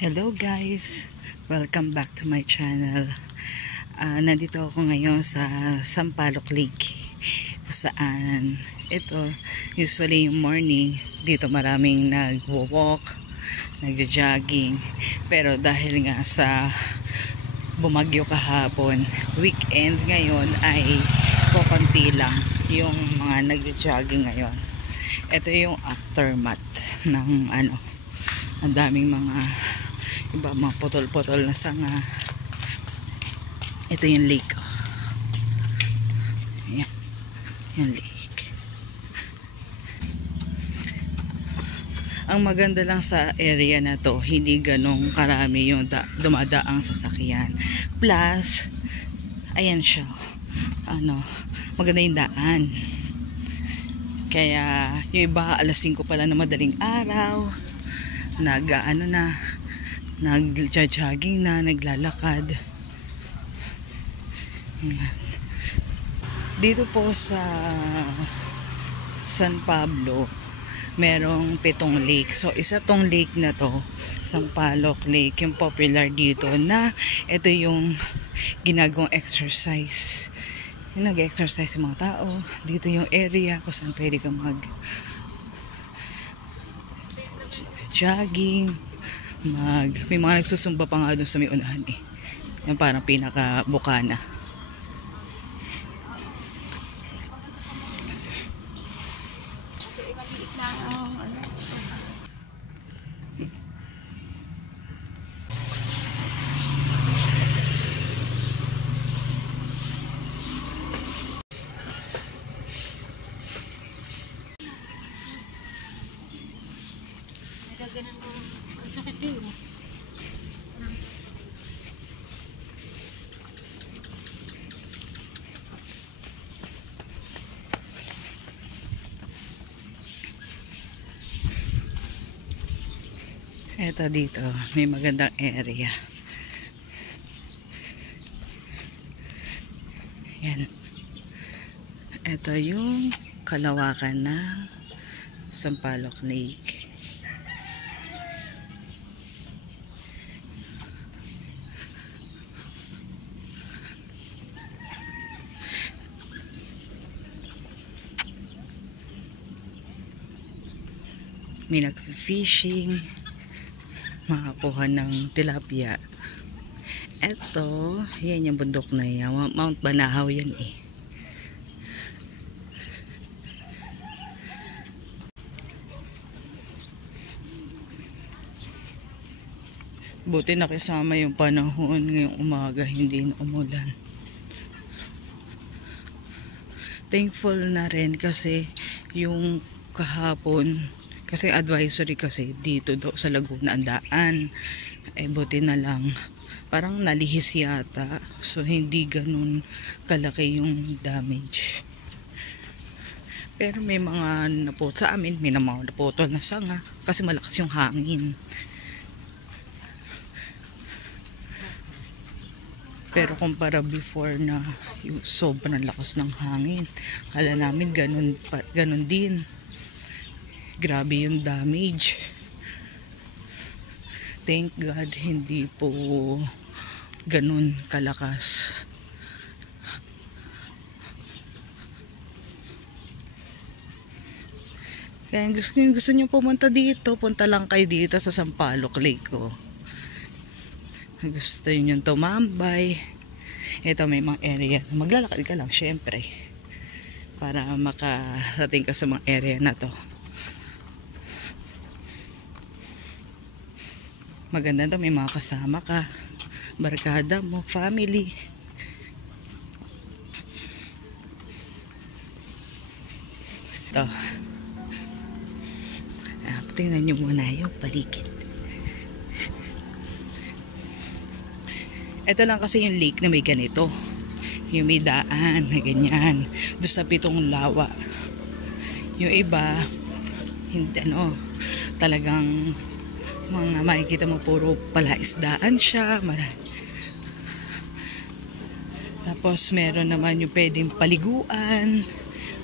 Hello guys! Welcome back to my channel. Nandito ako ngayon sa Sampaloc Lake, kung saan ito usually yung morning dito maraming nagwo-walk, nagjo-jogging, pero dahil nga sa bumagyo kahapon, weekend ngayon ay kukunti lang yung mga nagjo-jogging ngayon. Ito yung aftermath ng ang daming mga iba, mga putol-putol na sanga. Ito yung lake. Yan. Yung lake. Ang maganda lang sa area na to, hindi ganong karami yung dumadaang sasakyan. Plus, ayan siya. Maganda yung daan. Kaya, yung iba alas 5 pala na madaling araw, nag-jogging na, naglalakad. Dito po sa San Pablo, merong 7 lake. So, isa tong lake na to, Sampaloc Lake, yung popular dito na ito yung ginagawang exercise. Yung nag-exercise yung mga tao. Dito yung area kung saan pwede kang jogging, may mga nagsusumba pa nga doon sa may unahan eh. Yung parang pinaka-bukana. Ito dito, may magandang area. Yan. Ito yung kalawakan ng Sampaloc Lake. May nag-fishing, makakuha ng tilapia. Eto, yan yung bundok na yan. Mount Banahaw yan eh. Buti nakisama yung panahon ngayong umaga, hindi na umulan. Thankful na rin kasi yung kahapon, kasi advisory kasi dito sa Laguna ang daan. Buti na lang. Parang nalihis yata. So, hindi ganun kalaki yung damage. Pero may mga sa amin, may mga naputol na sanga. Kasi malakas yung hangin. Pero kumpara before na yung sobrang lakas ng hangin, kala namin ganun din. Grabe yung damage. Thank God hindi po ganun kalakas. Kaya gusto nyo pumunta dito, punta lang kayo dito sa Sampaloc Lake ko. Gusto nyo tumambay. Ito may mga area. Maglalakad ka lang syempre para makarating ka sa mga area na to. Maganda to, may mga kasama ka, barkada mo, family. Ito. Tingnan nyo muna yung paligid. Ito lang kasi yung lake na may ganito. Yung may daan na ganyan. Doon sa 7 lawa. Yung iba, hindi talagang mga makikita mo puro palaisdaan siya. Tapos meron naman yung pwedeng paliguan.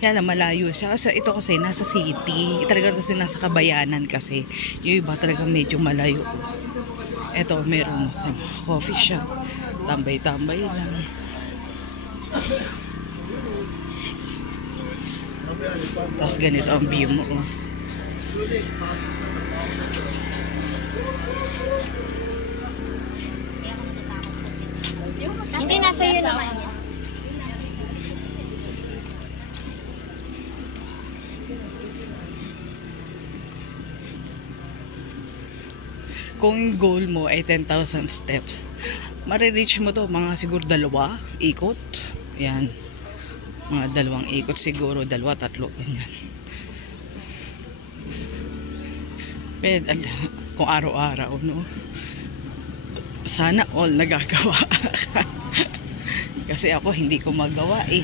Kaya lang malayo siya. So ito kasi nasa city. Talagang kasi nasa kabayanan kasi. Yung iba talagang medyo malayo. Eto, meron coffee shop. Tambay-tambay lang. Tapos ganito ang view mo. Oh. Hindi, nasa iyo naman yan. Kung yung goal mo ay 10,000 steps, marireach mo to mga siguro 2 ikot. Yan. Mga 2 ikot siguro, 2, 3, ganyan. Pero kung araw-araw, no? Sana all nagagawa. Kasi ako hindi ko magawa eh.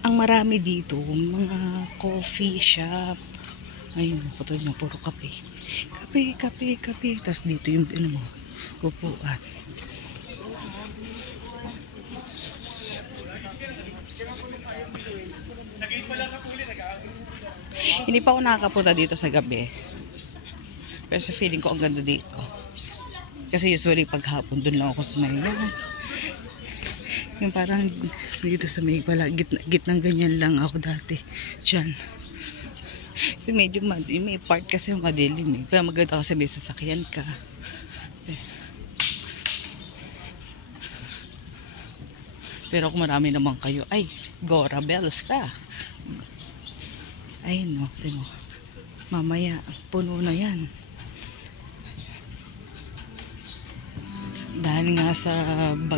Ang marami dito, mga coffee shop. Ayun, katulad ng puro kape. Kape. Tapos dito yung ano mo, upuan. Hindi pa ako nakakapunta dito sa gabi. Pero sa feeling ko ang ganda dito. Kasi usually paghapon dun lang ako sa may yung parang dito sa may pala, gitnang ganyan lang ako dati. Diyan. Kasi medyo may part kasi madilim eh. Kaya maganda kasi may sasakyan ka. Pero kung marami naman kayo, ay, Gora Bells ka. Ay no, timo. Mamaya, puno na yan. Dahil nga sa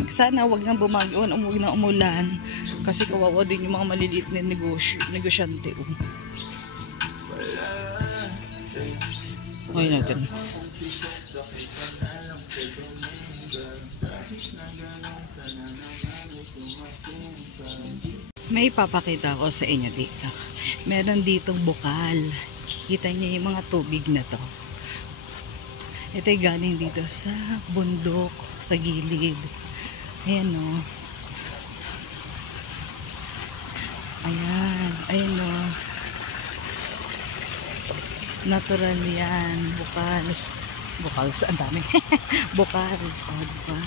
sana wag nang bumagyo, umuwi na umulan. Kasi kawawa din yung mga maliliit na negosyante. Ngayon natin. May ipapakita ko sa inyo dito. Meron ditong bukal. Kita niyo yung mga tubig na to. Ito ay galing dito sa bundok, sa gilid. Ayan o. Ayan o. Natural yan. Bukal. Ang dami. Bukal. O, diba?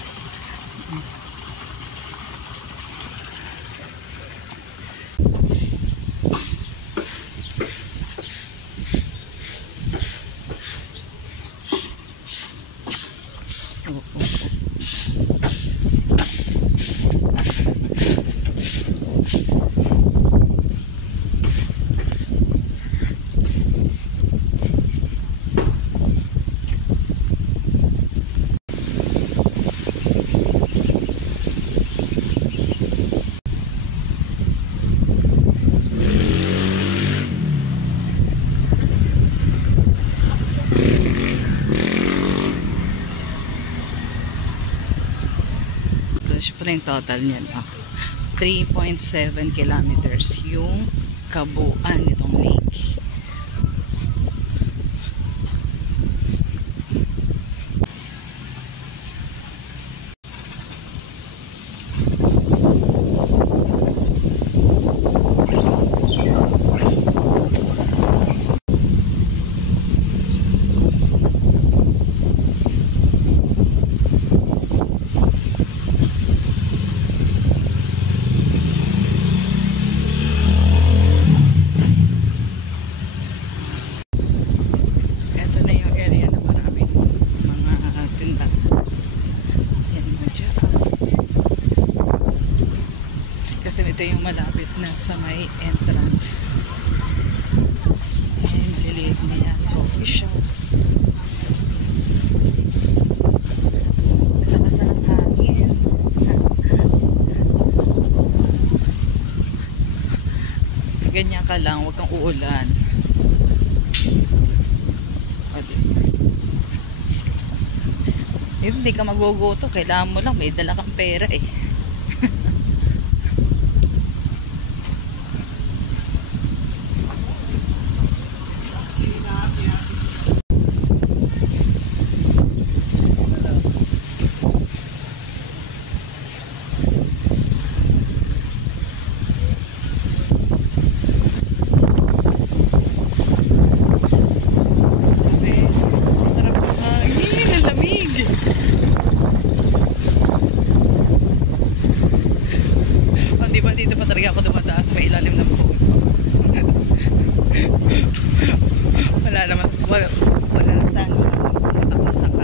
Yung total niyan 3.7 kilometers yung kabuuan nitong lake. Kasi ito yung malapit na sa may entrance. Ayan, liliit na yan. Coffee shop. Lakas na ng hangin. Ganyan ka lang, huwag kang uulan. Hindi ka maguguto, kailangan mo lang may dala kang pera eh. Wala naman, wala saan, wala naman pumatak na saka.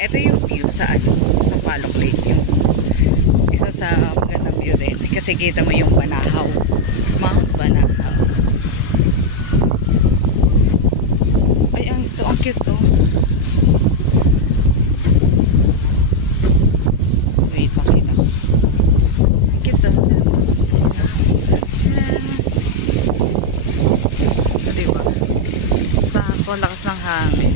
Ito yung view sa sa Palok Lake, yung isa sa magandang view din kasi kita mo yung Banahaw, Mount Banahaw. Ay, ang cute to. Wait, pakita ko. Ang cute to. Diba? Sakto, lakas ng hangin.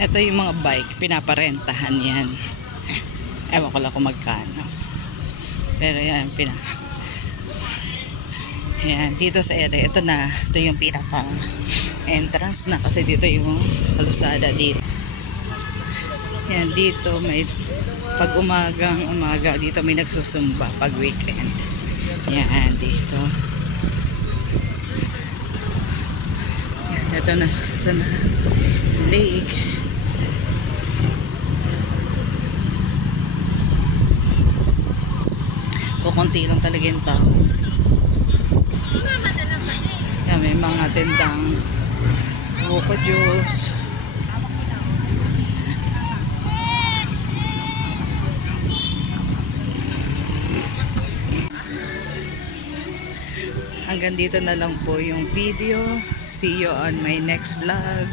Ito yung mga bike, pinaparentahan yan. Ewan ko lang kung magkano. Pero yan, yan, dito sa area, ito na, ito yung pinaka entrance na kasi dito yung kalusada dito. Yan, dito may pag umaga, dito may nagsusumba pag weekend. Yan, dito. Yan, ito na lake. Kukunti lang talaga yung tao. Yan, may mga tindang buko juice. Hanggang dito na lang po yung video. See you on my next vlog.